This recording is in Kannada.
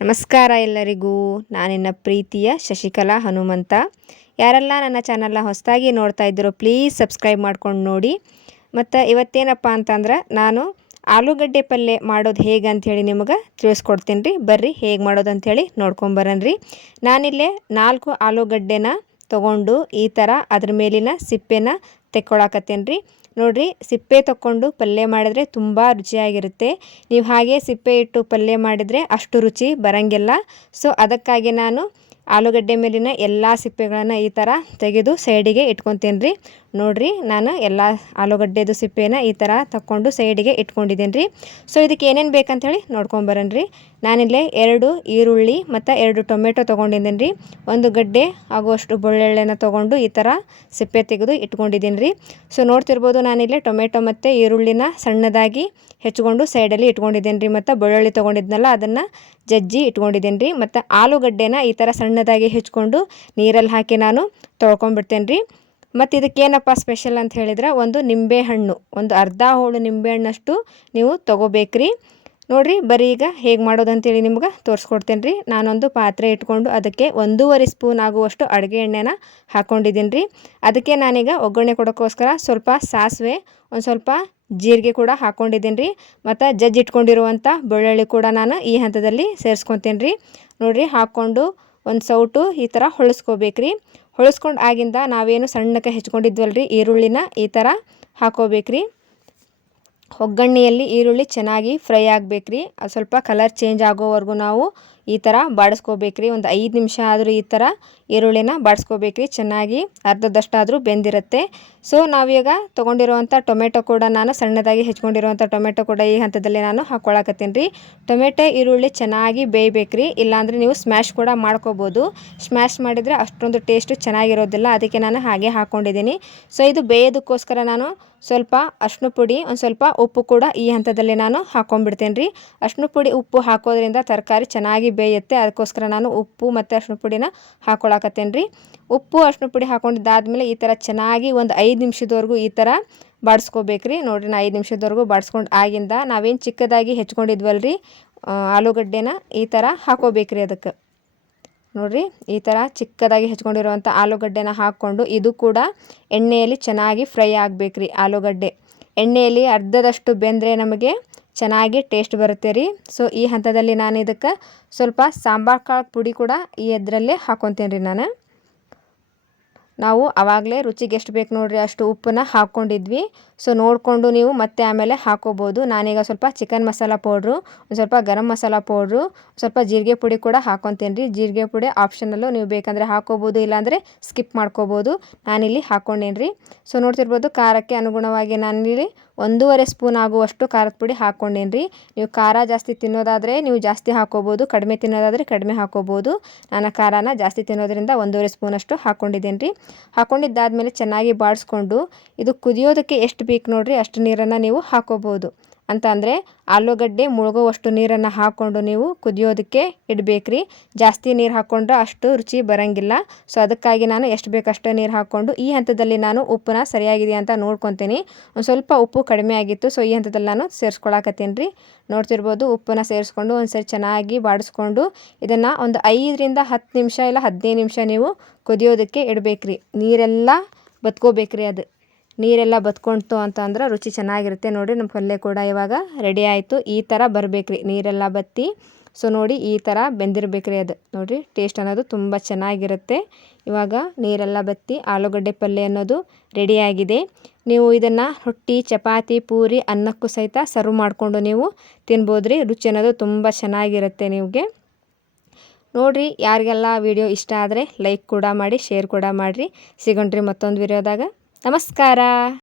ನಮಸ್ಕಾರ ಎಲ್ಲರಿಗೂ. ನಾನಿನ್ನ ಪ್ರೀತಿಯ ಶಶಿಕಲಾ ಹನುಮಂತ. ಯಾರೆಲ್ಲ ನನ್ನ ಚಾನಲ್ನ ಹೊಸದಾಗಿ ನೋಡ್ತಾ ಇದ್ದೀರೋ ಪ್ಲೀಸ್ ಸಬ್ಸ್ಕ್ರೈಬ್ ಮಾಡ್ಕೊಂಡು ನೋಡಿ. ಮತ್ತು ಇವತ್ತೇನಪ್ಪ ಅಂತಂದ್ರೆ ನಾನು ಆಲೂಗಡ್ಡೆ ಪಲ್ಯ ಮಾಡೋದು ಹೇಗೆ ಅಂಥೇಳಿ ನಿಮಗೆ ತಿಳಿಸ್ಕೊಡ್ತೀನಿ ರೀ. ಬರ್ರಿ, ಹೇಗೆ ಮಾಡೋದು ಅಂಥೇಳಿ ನೋಡ್ಕೊಂಬರನ್ರಿ ನಾನಿಲ್ಲೇ ನಾಲ್ಕು ಆಲೂಗಡ್ಡೆನ ತೊಗೊಂಡು ಈ ಥರ ಅದ್ರ ಮೇಲಿನ ಸಿಪ್ಪೆನ ತೆಕ್ಕೊಳಕತ್ತೇನೆ ರೀ. ನೋಡಿರಿ, ಸಿಪ್ಪೆ ತಕ್ಕೊಂಡು ಪಲ್ಯ ಮಾಡಿದ್ರೆ ತುಂಬ ರುಚಿಯಾಗಿರುತ್ತೆ. ನೀವು ಹಾಗೆ ಸಿಪ್ಪೆ ಇಟ್ಟು ಪಲ್ಯ ಮಾಡಿದರೆ ಅಷ್ಟು ರುಚಿ ಬರಂಗಿಲ್ಲ. ಸೊ ಅದಕ್ಕಾಗಿ ನಾನು ಆಲೂಗಡ್ಡೆ ಮೇಲಿನ ಎಲ್ಲ ಸಿಪ್ಪೆಗಳನ್ನು ಈ ಥರ ತೆಗೆದು ಸೈಡಿಗೆ ಇಟ್ಕೊತೀನಿ ರೀ. ನೋಡಿರಿ, ನಾನು ಎಲ್ಲ ಆಲೂಗಡ್ಡೆದು ಸಿಪ್ಪೆನ ಈ ಥರ ತಕ್ಕೊಂಡು ಸೈಡಿಗೆ ಇಟ್ಕೊಂಡಿದ್ದೀನಿ ರೀ ಸೊ ಇದಕ್ಕೆ ಏನೇನು ಬೇಕಂತೇಳಿ ನೋಡ್ಕೊಂಬರನ್ ರೀ ನಾನಿಲ್ಲೇ ಎರಡು ಈರುಳ್ಳಿ ಮತ್ತು ಎರಡು ಟೊಮೆಟೊ ತೊಗೊಂಡಿದ್ದೀನಿ ರೀ ಒಂದು ಗಡ್ಡೆ ಆಗುವಷ್ಟು ಬೆಳ್ಳುಳ್ಳಿನ ತೊಗೊಂಡು ಈ ಥರ ಸಿಪ್ಪೆ ತೆಗೆದು ಇಟ್ಕೊಂಡಿದ್ದೀನಿ ರೀ ಸೊ ನೋಡ್ತಿರ್ಬೋದು ನಾನಿಲ್ಲೇ ಟೊಮೆಟೊ ಮತ್ತು ಈರುಳ್ಳಿನ ಸಣ್ಣದಾಗಿ ಹೆಚ್ಕೊಂಡು ಸೈಡಲ್ಲಿ ಇಟ್ಕೊಂಡಿದ್ದೀನಿ ರೀ ಮತ್ತು ಬೆಳ್ಳುಳ್ಳಿ ತೊಗೊಂಡಿದ್ನಲ್ಲ, ಅದನ್ನು ಜಜ್ಜಿ ಇಟ್ಕೊಂಡಿದ್ದೀನಿ ರೀ ಮತ್ತು ಆಲೂಗಡ್ಡೆನ ಈ ಥರ ಸಣ್ಣದಾಗಿ ಹೆಚ್ಕೊಂಡು ನೀರಲ್ಲಿ ಹಾಕಿ ನಾನು ತೊಳ್ಕೊಂಬಿಡ್ತೇನೆ ರೀ ಮತ್ತು ಇದಕ್ಕೇನಪ್ಪ ಸ್ಪೆಷಲ್ ಅಂತ ಹೇಳಿದ್ರೆ ಒಂದು ನಿಂಬೆಹಣ್ಣು, ಒಂದು ಅರ್ಧ ಹೋಳು ನಿಂಬೆಹಣ್ಣಷ್ಟು ನೀವು ತೊಗೋಬೇಕ್ರಿ. ನೋಡಿರಿ, ಬರೀ ಈಗ ಹೇಗೆ ಮಾಡೋದು ಅಂತೇಳಿ ನಿಮ್ಗೆ ತೋರಿಸ್ಕೊಡ್ತೇನೆ ರೀ ನಾನೊಂದು ಪಾತ್ರೆ ಇಟ್ಕೊಂಡು ಅದಕ್ಕೆ ಒಂದೂವರೆ ಸ್ಪೂನ್ ಆಗುವಷ್ಟು ಅಡುಗೆ ಎಣ್ಣೆನ ಹಾಕ್ಕೊಂಡಿದ್ದೀನಿ ರೀ ಅದಕ್ಕೆ ನಾನೀಗ ಒಗ್ಗರಣೆ ಕೊಡೋಕ್ಕೋಸ್ಕರ ಸ್ವಲ್ಪ ಸಾಸಿವೆ, ಒಂದು ಸ್ವಲ್ಪ ಜೀರಿಗೆ ಕೂಡ ಹಾಕ್ಕೊಂಡಿದ್ದೀನಿ ರೀ ಮತ್ತು ಜಜ್ಜಿ ಇಟ್ಕೊಂಡಿರುವಂಥ ಬೆಳ್ಳುಳ್ಳಿ ಕೂಡ ನಾನು ಈ ಹಂತದಲ್ಲಿ ಸೇರಿಸ್ಕೊತೀನಿ ರೀ ನೋಡಿರಿ, ಹಾಕ್ಕೊಂಡು ಒಂದು ಸೌಟು ಈ ಥರ ಹೊಳಸ್ಕೋಬೇಕ್ರಿ. ಹೊಳಸ್ಕೊಂಡು ಆಗಿಂದ ನಾವೇನು ಸಣ್ಣಕ್ಕೆ ಹೆಚ್ಕೊಂಡಿದ್ವಲ್ರಿ? ಈರುಳ್ಳಿನ ಈ ಥರ ಹಾಕೋಬೇಕ್ರಿ. ಒಗ್ಗರಣೆಯಲ್ಲಿ ಈರುಳ್ಳಿ ಚೆನ್ನಾಗಿ ಫ್ರೈ ಆಗಬೇಕ್ರಿ. ಅದು ಸ್ವಲ್ಪ ಕಲರ್ ಚೇಂಜ್ ಆಗೋವರೆಗೂ ನಾವು ಈ ಥರ ಬಾಡಿಸ್ಕೋಬೇಕ್ರಿ. ಒಂದು ಐದು ನಿಮಿಷ ಆದರೂ ಈ ಥರ ಈರುಳ್ಳಿನ ಬಾಡಿಸ್ಕೋಬೇಕ್ರಿ. ಚೆನ್ನಾಗಿ ಅರ್ಧದಷ್ಟಾದರೂ ಬೆಂದಿರುತ್ತೆ. ಸೊ ನಾವೀಗ ತೊಗೊಂಡಿರುವಂಥ ಟೊಮೆಟೊ ಕೂಡ ನಾನು ಸಣ್ಣದಾಗಿ ಹೆಚ್ಕೊಂಡಿರುವಂಥ ಟೊಮೆಟೊ ಕೂಡ ಈ ಹಂತದಲ್ಲಿ ನಾನು ಹಾಕ್ಕೊಳಕತ್ತೀನಿ ರೀ ಟೊಮೆಟೊ, ಈರುಳ್ಳಿ ಚೆನ್ನಾಗಿ ಬೇಯಬೇಕ್ರಿ. ಇಲ್ಲಾಂದರೆ ನೀವು ಸ್ಮ್ಯಾಶ್ ಕೂಡ ಮಾಡ್ಕೋಬೋದು. ಸ್ಮ್ಯಾಶ್ ಮಾಡಿದರೆ ಅಷ್ಟೊಂದು ಟೇಸ್ಟು ಚೆನ್ನಾಗಿರೋದಿಲ್ಲ. ಅದಕ್ಕೆ ನಾನು ಹಾಗೆ ಹಾಕ್ಕೊಂಡಿದ್ದೀನಿ ಸೊ ಇದು ಬೇಯೋದಕ್ಕೋಸ್ಕರ ನಾನು ಸ್ವಲ್ಪ ಅರ್ಶಿನ ಪುಡಿ, ಒಂದು ಸ್ವಲ್ಪ ಉಪ್ಪು ಕೂಡ ಈ ಹಂತದಲ್ಲಿ ನಾನು ಹಾಕ್ಕೊಂಡ್ಬಿಡ್ತೇನೆ ರೀ ಅರ್ಶಿನ ಪುಡಿ, ಉಪ್ಪು ಹಾಕೋದ್ರಿಂದ ತರಕಾರಿ ಚೆನ್ನಾಗಿ ಬೇಯುತ್ತೆ. ಅದಕ್ಕೋಸ್ಕರ ನಾನು ಉಪ್ಪು ಮತ್ತು ಅರ್ಶಿನ ಪುಡಿನ ಹಾಕೊಳಕತ್ತೇನೆ ರೀ ಉಪ್ಪು ಅರ್ಶಿನ ಪುಡಿ ಹಾಕೊಂಡಿದ್ದಾದ್ಮೇಲೆ ಈ ಥರ ಚೆನ್ನಾಗಿ ಒಂದು ಐದು ನಿಮಿಷದವರೆಗೂ ಈ ಥರ ಬಾಡಿಸ್ಕೋಬೇಕ್ರಿ. ನೋಡ್ರಿ ನಾ ಐದು ನಿಮಿಷದವರೆಗೂ ಬಾಡಿಸ್ಕೊಂಡು ಆಗಿಂದ ನಾವೇನು ಚಿಕ್ಕದಾಗಿ ಹೆಚ್ಕೊಂಡಿದ್ವಲ್ರಿ ಆಲೂಗಡ್ಡೆನ ಈ ಥರ ಹಾಕೋಬೇಕ್ರಿ ಅದಕ್ಕೆ. ನೋಡಿರಿ ಈ ಥರ ಚಿಕ್ಕದಾಗಿ ಹೆಚ್ಕೊಂಡಿರುವಂಥ ಆಲೂಗಡ್ಡೆನ ಹಾಕ್ಕೊಂಡು ಇದು ಕೂಡ ಎಣ್ಣೆಯಲ್ಲಿ ಚೆನ್ನಾಗಿ ಫ್ರೈ ಆಗಬೇಕ್ರಿ ಆಲೂಗಡ್ಡೆ. ಎಣ್ಣೆಯಲ್ಲಿ ಅರ್ಧದಷ್ಟು ಬೆಂದರೆ ನಮಗೆ ಚೆನ್ನಾಗಿ ಟೇಸ್ಟ್ ಬರುತ್ತೆ ರೀ. ಸೊ ಈ ಹಂತದಲ್ಲಿ ನಾನು ಇದಕ್ಕೆ ಸ್ವಲ್ಪ ಸಾಂಬಾರು ಕಾಳು ಪುಡಿ ಕೂಡ ಈ ಇದರಲ್ಲೇ ಹಾಕ್ಕೊತೀನಿ ರೀ ನಾನು. ನಾವು ಆವಾಗಲೇ ರುಚಿಗೆ ಎಷ್ಟು ಬೇಕು ನೋಡಿರಿ, ಅಷ್ಟು ಉಪ್ಪನ್ನ ಹಾಕ್ಕೊಂಡಿದ್ವಿ ಸೊ ನೋಡಿಕೊಂಡು ನೀವು ಮತ್ತೆ ಆಮೇಲೆ ಹಾಕೋಬೋದು. ನಾನೀಗ ಸ್ವಲ್ಪ ಚಿಕನ್ ಮಸಾಲ ಪೌಡ್ರು ಒಂದು ಸ್ವಲ್ಪ ಗರಂ ಮಸಾಲ ಪೌಡ್ರು ಸ್ವಲ್ಪ ಜೀರಿಗೆ ಪುಡಿ ಕೂಡ ಹಾಕೊತೀನಿ ರೀ. ಜೀರಿಗೆ ಪುಡಿ ಆಪ್ಷನಲ್ಲೂ ನೀವು ಬೇಕಂದರೆ ಹಾಕೋಬೋದು, ಇಲ್ಲಾಂದರೆ ಸ್ಕಿಪ್ ಮಾಡ್ಕೋಬೋದು. ನಾನಿಲ್ಲಿ ಹಾಕ್ಕೊಂಡೇನಿ ರೀ. ಸೊ ನೋಡ್ತಿರ್ಬೋದು, ಖಾರಕ್ಕೆ ಅನುಗುಣವಾಗಿ ನಾನಿಲ್ಲಿ ಒಂದೂವರೆ ಸ್ಪೂನ್ ಆಗುವಷ್ಟು ಖಾರದ ಪುಡಿ ಹಾಕ್ಕೊಂಡೇನಿ ರೀ. ನೀವು ಖಾರ ಜಾಸ್ತಿ ತಿನ್ನೋದಾದರೆ ನೀವು ಜಾಸ್ತಿ ಹಾಕೋಬೋದು, ಕಡಿಮೆ ತಿನ್ನೋದಾದರೆ ಕಡಿಮೆ ಹಾಕೋಬೋದು. ನಾನು ಖಾರನ ಜಾಸ್ತಿ ತಿನ್ನೋದ್ರಿಂದ ಒಂದೂವರೆ ಸ್ಪೂನಷ್ಟು ಹಾಕ್ಕೊಂಡಿದ್ದೀನಿ ರೀ. ಹಾಕ್ಕೊಂಡಿದ್ದಾದಮೇಲೆ ಚೆನ್ನಾಗಿ ಬಾಡಿಸ್ಕೊಂಡು ಇದು ಕುದಿಯೋದಕ್ಕೆ ಎಷ್ಟು ಬೇಕು ನೋಡಿರಿ ಅಷ್ಟು ನೀರನ್ನು ನೀವು ಹಾಕೋಬೋದು. ಅಂತ ಅಂದರೆ ಆಲೂಗಡ್ಡೆ ಮುಳುಗುವಷ್ಟು ನೀರನ್ನು ಹಾಕ್ಕೊಂಡು ನೀವು ಕುದಿಯೋದಕ್ಕೆ ಇಡಬೇಕ್ರಿ. ಜಾಸ್ತಿ ನೀರು ಹಾಕ್ಕೊಂಡ್ರೆ ಅಷ್ಟು ರುಚಿ ಬರೋಂಗಿಲ್ಲ. ಸೊ ಅದಕ್ಕಾಗಿ ನಾನು ಎಷ್ಟು ಬೇಕಷ್ಟೇ ನೀರು ಹಾಕ್ಕೊಂಡು ಈ ಹಂತದಲ್ಲಿ ನಾನು ಉಪ್ಪನ್ನ ಸರಿಯಾಗಿದೆ ಅಂತ ನೋಡ್ಕೊತೀನಿ. ಒಂದು ಸ್ವಲ್ಪ ಉಪ್ಪು ಕಡಿಮೆ ಆಗಿತ್ತು ಸೊ ಈ ಹಂತದಲ್ಲಿ ನಾನು ಸೇರಿಸ್ಕೊಳಕತ್ತೀನಿ ರೀ ನೋಡ್ತಿರ್ಬೋದು ಉಪ್ಪನ್ನು ಸೇರಿಸ್ಕೊಂಡು ಒಂದು ಸರಿ ಚೆನ್ನಾಗಿ ಬಾಡಿಸ್ಕೊಂಡು ಇದನ್ನು ಒಂದು ಐದರಿಂದ ಹತ್ತು ನಿಮಿಷ ಇಲ್ಲ ಹದಿನೈದು ನಿಮಿಷ ನೀವು ಕುದಿಯೋದಕ್ಕೆ ಇಡಬೇಕ್ರಿ. ನೀರೆಲ್ಲ ಬತ್ಕೋಬೇಕ್ರಿ ಅದು. ನೀರೆಲ್ಲ ಬತ್ಕೊಳ್ತು ಅಂತ ಅಂದ್ರೆ ರುಚಿ ಚೆನ್ನಾಗಿರುತ್ತೆ ನೋಡಿ ನಮ್ಮ ಪಲ್ಯ ಕೂಡ ಇವಾಗ ರೆಡಿ ಆಯಿತು. ಈ ಥರ ಬರಬೇಕ್ರಿ, ನೀರೆಲ್ಲ ಬತ್ತಿ. ಸೊ ನೋಡಿ ಈ ಥರ ಬೆಂದಿರ್ಬೇಕ್ರಿ ಅದು. ನೋಡಿರಿ ಟೇಸ್ಟ್ ಅನ್ನೋದು ತುಂಬ ಚೆನ್ನಾಗಿರುತ್ತೆ. ಇವಾಗ ನೀರೆಲ್ಲ ಬತ್ತಿ, ಆಲೂಗಡ್ಡೆ ಪಲ್ಯ ಅನ್ನೋದು ರೆಡಿಯಾಗಿದೆ ನೀವು ಇದನ್ನು ರೊಟ್ಟಿ, ಚಪಾತಿ, ಪೂರಿ ಅನ್ನಕ್ಕೂ ಸಹಿತ ಸರ್ವ್ ಮಾಡಿಕೊಂಡು ನೀವು ತಿನ್ಬೋದ್ರಿ. ರುಚಿ ಅನ್ನೋದು ತುಂಬ ಚೆನ್ನಾಗಿರುತ್ತೆ ನಿಮಗೆ. ನೋಡಿರಿ, ಯಾರಿಗೆಲ್ಲ ವಿಡಿಯೋ ಇಷ್ಟ ಆದರೆ ಲೈಕ್ ಕೂಡ ಮಾಡಿ ಶೇರ್ ಕೂಡ ಮಾಡಿರಿ. ಸಿಗೋಣ್ರಿ ಮತ್ತೊಂದು ವಿಡಿಯೋದಾಗ ನಮಸ್ಕಾರ.